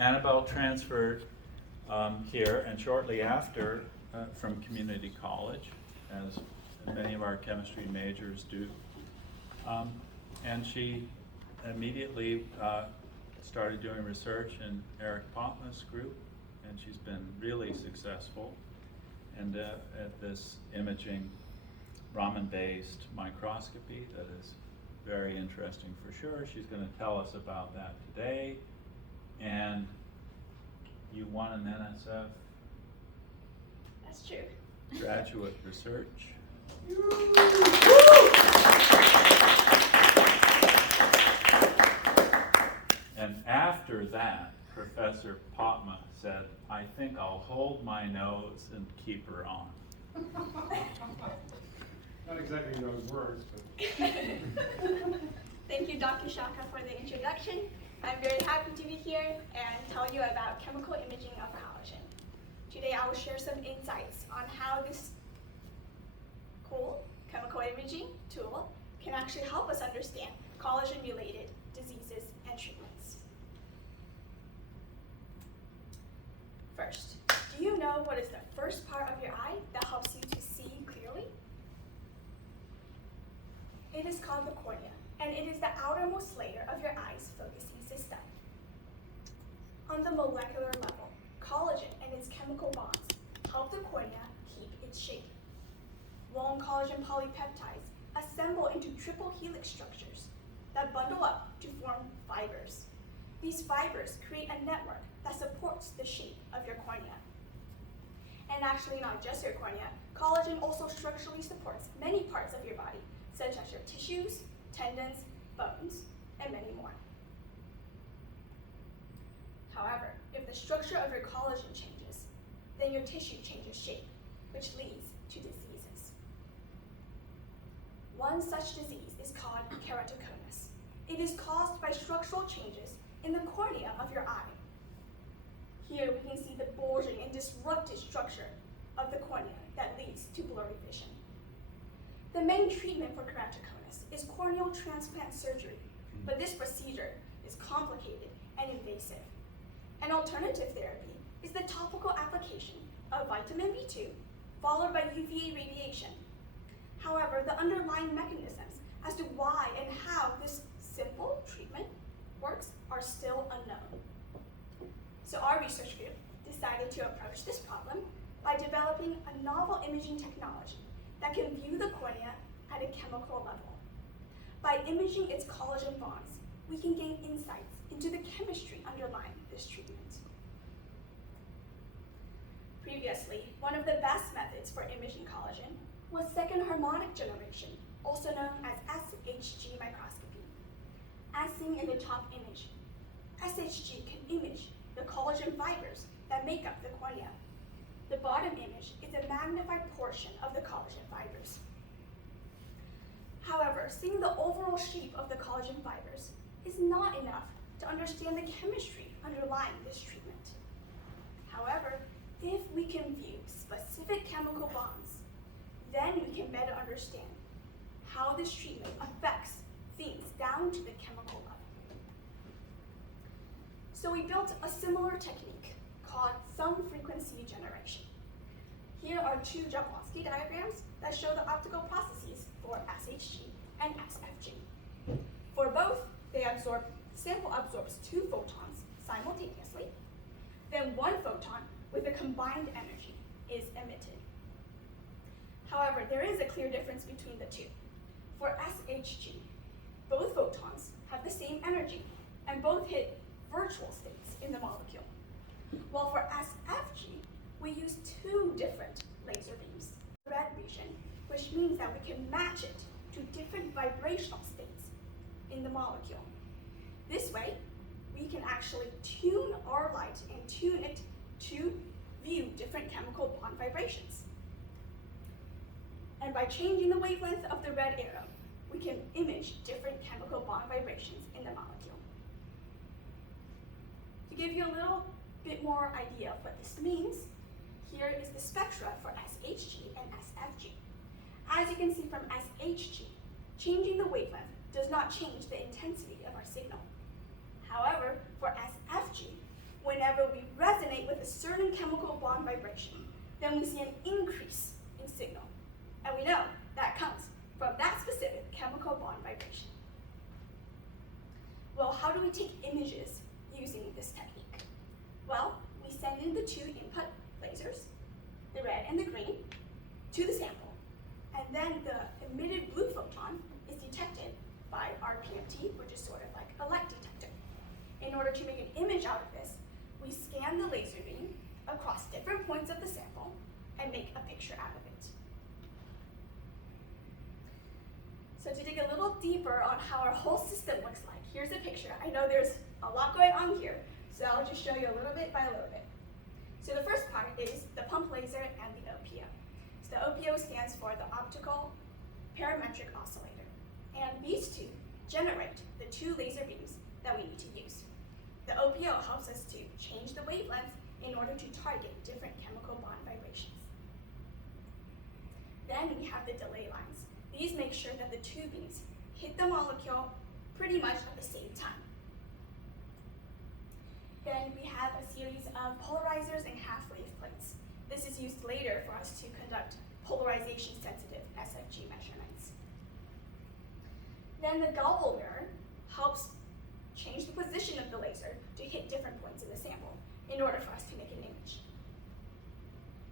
Anabel transferred here, and shortly after from community college, as many of our chemistry majors do. And she immediately started doing research in Eric Potma's group, and she's been really successful. And at this imaging Raman-based microscopy that is very interesting for sure. She's going to tell us about that today. And you won an NSF. That's true. Graduate research. And after that, Professor Potma said, I think I'll hold my nose and keep her on. Not exactly those words, but... Thank you, Dr. Shaka, for the introduction. I'm very happy to be here and tell you about chemical imaging of collagen. Today I will share some insights on how this cool chemical imaging tool can actually help us understand collagen-related diseases and treatments. First, do you know what is the first part of your eye that helps you to see clearly? It is called the cornea, and it is the outermost layer of your eye's focusing system. On the molecular level, collagen and its chemical bonds help the cornea keep its shape. Long collagen polypeptides assemble into triple helix structures that bundle up to form fibers. These fibers create a network that supports the shape of your cornea. And actually not just your cornea, collagen also structurally supports many parts of your body, such as your tissues, tendons, bones, and many more. However, if the structure of your collagen changes, then your tissue changes shape, which leads to diseases. One such disease is called keratoconus. It is caused by structural changes in the cornea of your eye. Here we can see the bulging and disrupted structure of the cornea that leads to blurry vision. The main treatment for keratoconus is corneal transplant surgery, but this procedure is complicated and invasive. An alternative therapy is the topical application of vitamin B2 followed by UVA radiation. However, the underlying mechanisms as to why and how this simple treatment works are still unknown. So our research group decided to approach this problem by developing a novel imaging technology that can view the cornea at a chemical level. By imaging its collagen bonds, we can gain insights into the chemistry underlying this treatment. Previously, one of the best methods for imaging collagen was second harmonic generation, also known as SHG microscopy. As seen in the top image, SHG can image the collagen fibers that make up the cornea. The bottom image is a magnified portion of the collagen fibers. However, seeing the overall shape of the collagen fibers is not enough to understand the chemistry underlying this treatment. However, if we can view specific chemical bonds, then we can better understand how this treatment affects things down to the chemical level. So we built a similar technique called sum frequency generation. Here are two Jablonski diagrams that show the optical processes for SHG and SFG. For both, the sample absorbs 2 photons simultaneously, then 1 photon with a combined energy is emitted. However, there is a clear difference between the two. For SHG, both photons have the same energy and both hit virtual states in the molecule. While for SFG, we use 2 different laser beams. Red region, which means that we can match it to different vibrational states in the molecule. This way, we can actually tune our light and tune it to view different chemical bond vibrations. And by changing the wavelength of the red arrow, we can image different chemical bond vibrations in the molecule. To give you a little bit more idea of what this means, here is the spectra for SHG and SFG. As you can see from SHG, changing the wavelength does not change the intensity of our signal. However, for SFG, whenever we resonate with a certain chemical bond vibration, then we see an increase in signal. And we know that comes from that specific chemical bond vibration. Well, how do we take images using this technique? Well, we send in the two input lasers, the red and the green, to the sample. And then the emitted blue photon is detected by our PMT, which is sort of like a light detector. In order to make an image out of this, we scan the laser beam across different points of the sample and make a picture out of it. So to dig a little deeper on how our whole system looks like, here's a picture. I know there's a lot going on here, so I'll just show you a little bit by a little bit. So the first part is the pump laser and the OPO. So the OPO stands for the optical parametric oscillator. And these two generate the two laser beams that we need to use. The OPO helps us to change the wavelength in order to target different chemical bond vibrations. Then we have the delay lines. These make sure that the two beams hit the molecule pretty much at the same time. Then we have a series of polarizers and half-wave plates. This is used later for us to conduct polarization-sensitive SFG measurements. Then the Galvol mirror helps change the position of the laser to hit different points in the sample in order for us to make an image.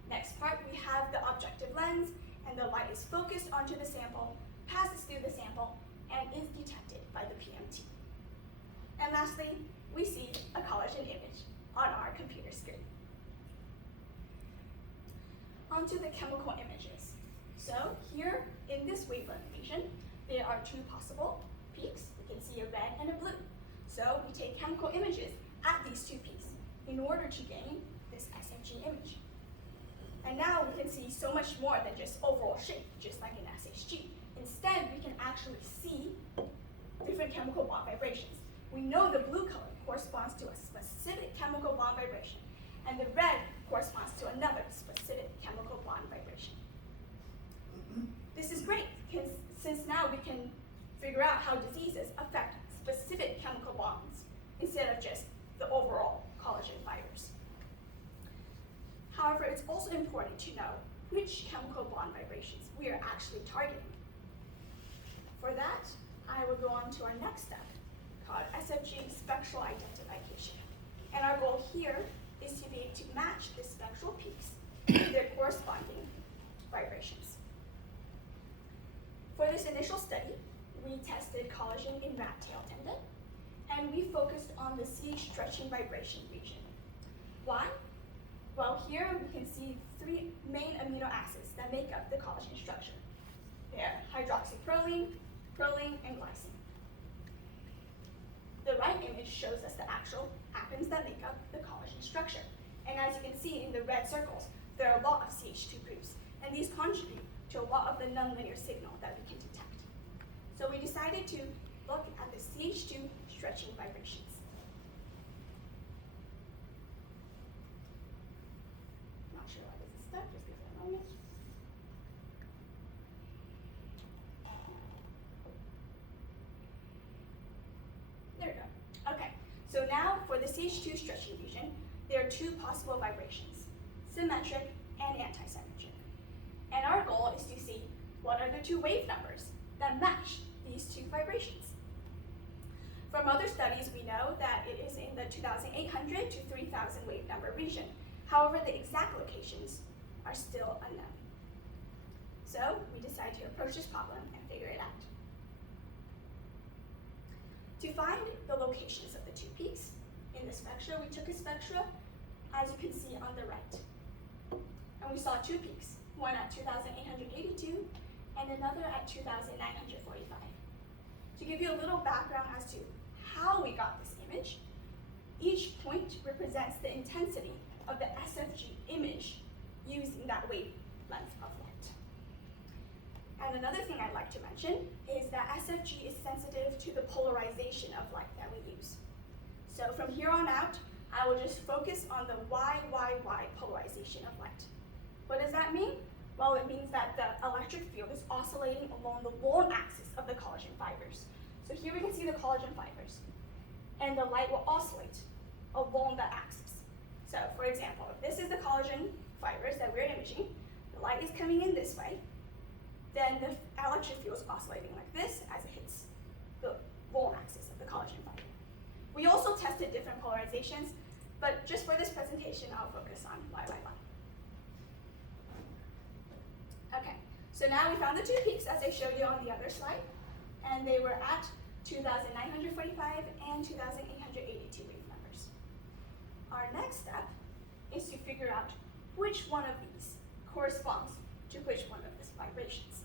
Next part, we have the objective lens, and the light is focused onto the sample, passes through the sample, and is detected by the PMT. And lastly, we see a collagen image on our computer screen. Onto the chemical images. So here in this wavelength region, there are two possible peaks. We can see a red and a blue. So we take chemical images at these two peaks in order to gain this SFG image. And now we can see so much more than just overall shape, just like in SHG. Instead, we can actually see different chemical bond vibrations. We know the blue color corresponds to a specific chemical bond vibration, and the red corresponds to another specific chemical bond vibration. This is great, because since now we can figure out how diseases affect specific chemical bonds instead of just the overall collagen fibers. However, it's also important to know which chemical bond vibrations we are actually targeting. For that, I will go on to our next step, called SFG spectral identification. And our goal here is to be able to match the spectral peaks with their corresponding vibrations. For this initial study, we tested collagen in rat tail tendon, and we focused on the CH stretching vibration region. Why? Well, here we can see three main amino acids that make up the collagen structure. They are hydroxyproline, proline, and glycine. The right image shows us the actual atoms that make up the collagen structure. And as you can see in the red circles, there are a lot of CH2 groups, and these contribute to a lot of the nonlinear signal that we can detect. So we decided to look at the CH2 stretching vibrations. Not sure why this is stuck, just give it a moment. There we go. Okay, so now for the CH2 stretching region, there are two possible vibrations, symmetric and antisymmetric. And our goal is to see what are the two wave numbers that match these two vibrations. From other studies, we know that it is in the 2,800 to 3,000 wave number region. However, the exact locations are still unknown. So we decided to approach this problem and figure it out. To find the locations of the two peaks in the spectra, we took a spectra, as you can see on the right. And we saw two peaks, one at 2,882 and another at 2,945. To give you a little background as to how we got this image, each point represents the intensity of the SFG image using that wavelength of light. And another thing I'd like to mention is that SFG is sensitive to the polarization of light that we use. So from here on out, I will just focus on the YYY polarization of light. What does that mean? Well, it means that the electric field is oscillating along the lone axis of the collagen fibers. So here we can see the collagen fibers, and the light will oscillate along that axis. So for example, if this is the collagen fibers that we're imaging, the light is coming in this way, then the electric field is oscillating like this as it hits the long axis of the collagen fiber. We also tested different polarizations, but just for this presentation, I'll focus on Y. Okay, so now we found the two peaks as I showed you on the other slide, and they were at 2,945 and 2,882 wave numbers. Our next step is to figure out which one of these corresponds to which one of these vibrations.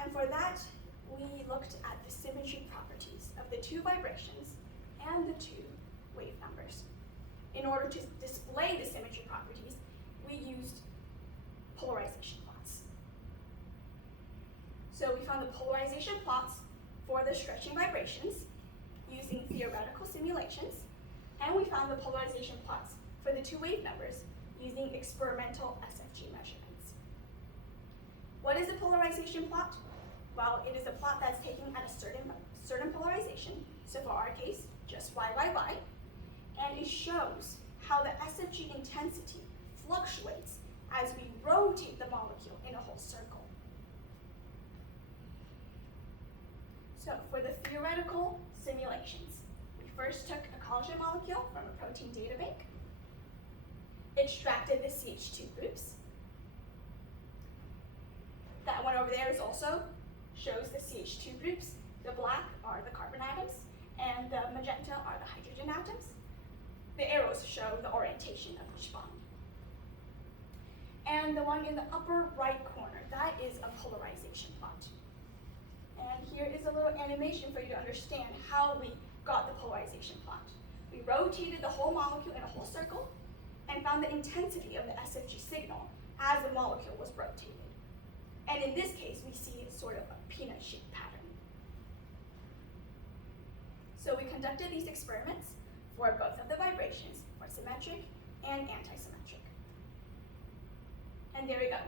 And for that, we looked at the symmetry properties of the two vibrations and the two wave numbers. In order to display the symmetry properties, we used polarization plots. So we found the polarization plots for the stretching vibrations using theoretical simulations, and we found the polarization plots for the two wave numbers using experimental SFG measurements. What is a polarization plot? Well, it is a plot that's taken at a certain polarization, so for our case, just Y, and it shows how the SFG intensity fluctuates as we rotate the molecule in a whole circle. So for the theoretical simulations, we first took a collagen molecule from a protein data bank, extracted the CH2 groups. That one over there is also shows the CH2 groups. The black are the carbon atoms, and the magenta are the hydrogen atoms. The arrows show the orientation of each bond. And the one in the upper right corner, that is a polarization plot. And here is a little animation for you to understand how we got the polarization plot. We rotated the whole molecule in a whole circle and found the intensity of the SFG signal as the molecule was rotated. And in this case, we see sort of a peanut-shaped pattern. So we conducted these experiments for both of the vibrations, for symmetric and anti-symmetric. And there we go.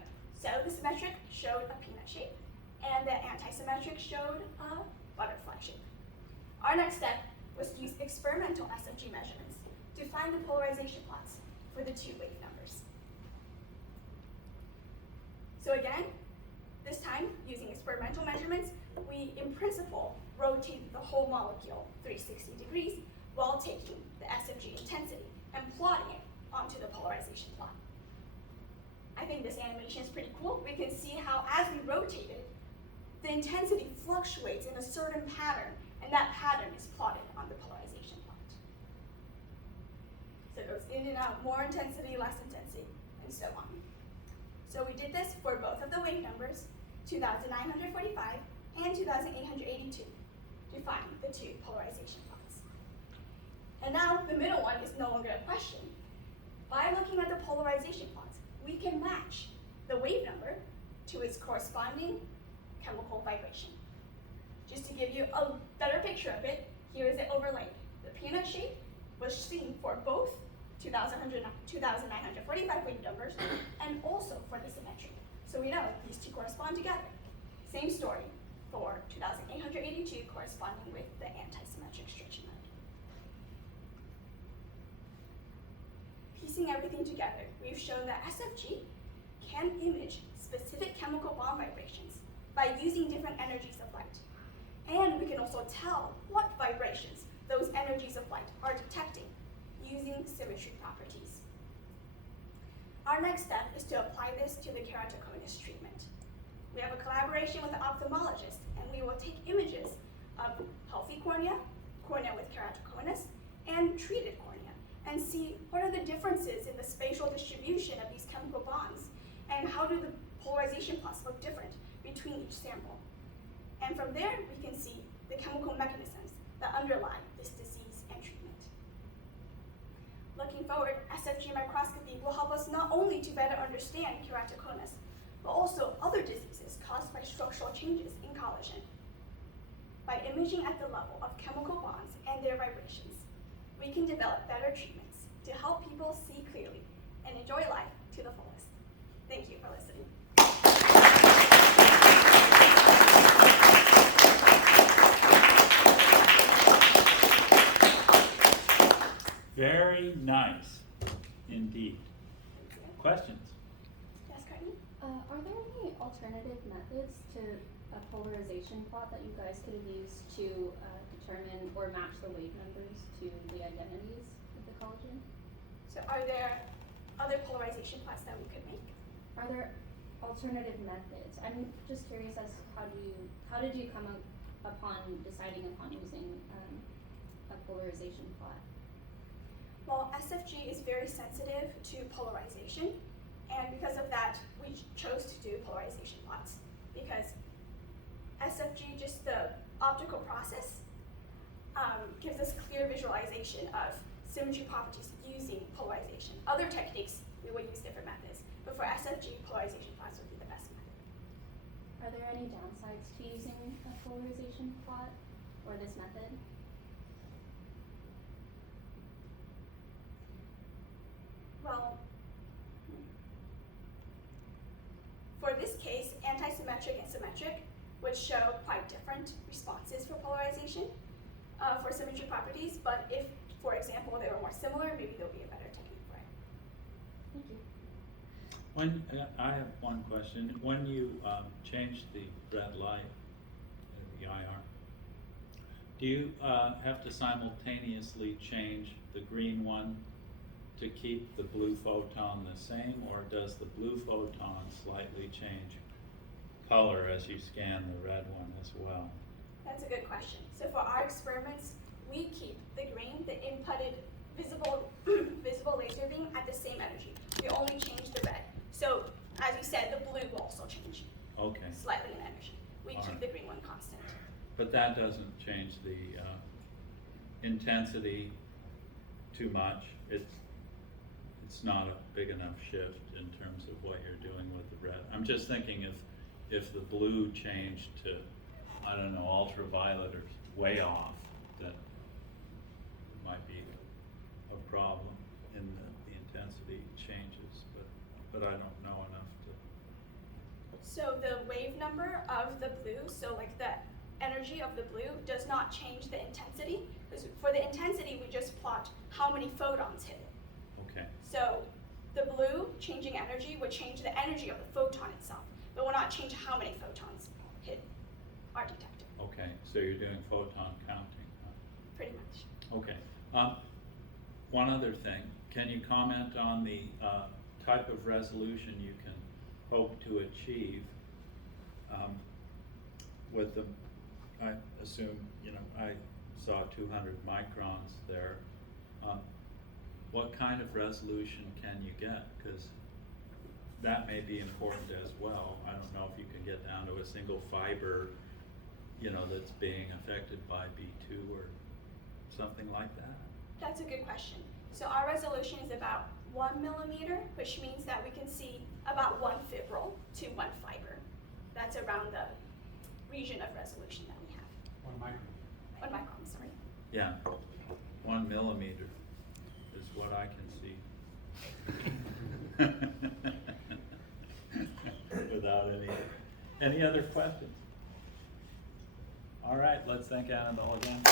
So the symmetric showed a peanut shape, and the anti-symmetric showed a butterfly shape. Our next step was to use experimental SFG measurements to find the polarization plots for the two wave numbers. So again, this time, using experimental measurements, we, in principle, rotated the whole molecule 360 degrees while taking the SFG intensity and plotting it onto the polarization plot. I think this animation is pretty cool. We can see how, as we rotate it, the intensity fluctuates in a certain pattern, and that pattern is plotted on the polarization plot. So it goes in and out, more intensity, less intensity, and so on. So we did this for both of the wave numbers, 2,945 and 2,882, to find the two polarization plots. And now the middle one is no longer a question. By looking at the polarization plots, we can match the wave number to its corresponding chemical vibration. Just to give you a better picture of it, here is it overlaid. The peanut shape was seen for both 2,945 wave numbers and also for the symmetric. So we know these two correspond together. Same story for 2,882 corresponding with the anti-symmetric stretching mode. Piecing everything together, we've shown that SFG can image specific chemical bond vibrations by using different energies of light. And we can also tell what vibrations those energies of light are detecting using symmetry properties. Our next step is to apply this to the keratoconus treatment. We have a collaboration with an ophthalmologist, and we will take images of healthy cornea, cornea with keratoconus, and treated cornea, and see what are the differences in the spatial distribution of these chemical bonds, and how do the polarization plots look different between each sample. And from there, we can see the chemical mechanisms that underlie this disease and treatment. Looking forward, SFG microscopy will help us not only to better understand keratoconus, but also other diseases caused by structural changes in collagen. By imaging at the level of chemical bonds and their vibrations, we can develop better treatments to help people see clearly and enjoy life to the fullest. Thank you for listening. nice, indeed. Questions? Yes, Courtney? Are there any alternative methods to a polarization plot that you guys could have used to determine or match the wave numbers to the identities of the collagen? So are there other polarization plots that we could make? Are there alternative methods? I'm just curious as how did you come upon deciding upon using a polarization plot? Well, SFG is very sensitive to polarization, and because of that, we chose to do polarization plots, because SFG, just the optical process, gives us clear visualization of symmetry properties using polarization. Other techniques, we will use different methods, but for SFG, polarization plots would be the best method. Are there any downsides to using a polarization plot or this method? Well, for this case, antisymmetric and symmetric would show quite different responses for polarization for symmetry properties, but if, for example, they were more similar, maybe there'll be a better technique for it. Thank you. I have one question. When you change the red light, the IR, do you have to simultaneously change the green one to keep the blue photon the same, or does the blue photon slightly change color as you scan the red one as well? That's a good question. So for our experiments, we keep the green, the inputted visible laser beam at the same energy. We only change the red. So as you said, the blue will also change Okay. slightly in energy. We All keep right. the green one constant. But that doesn't change the intensity too much. It's not a big enough shift in terms of what you're doing with the red. I'm just thinking if the blue changed to, I don't know, ultraviolet or way off, that might be a problem in the intensity changes, but I don't know enough to. So the wave number of the blue, so like the energy of the blue, does not change the intensity. Because for the intensity, we just plot how many photons hit it. Okay. So the blue changing energy would change the energy of the photon itself, but will not change how many photons hit our detector. Okay, so you're doing photon counting, huh? Pretty much. Okay. One other thing, can you comment on the type of resolution you can hope to achieve with the, I assume, I saw 200 microns there. What kind of resolution can you get? Because that may be important as well. I don't know if you can get down to a single fiber, that's being affected by B2 or something like that. That's a good question. So our resolution is about 1 millimeter, which means that we can see about 1 fibril to 1 fiber. That's around the region of resolution that we have. 1 micron. 1 micron, sorry. Yeah, 1 millimeter is what I can see. Without any other questions? All right, let's thank Anabel again.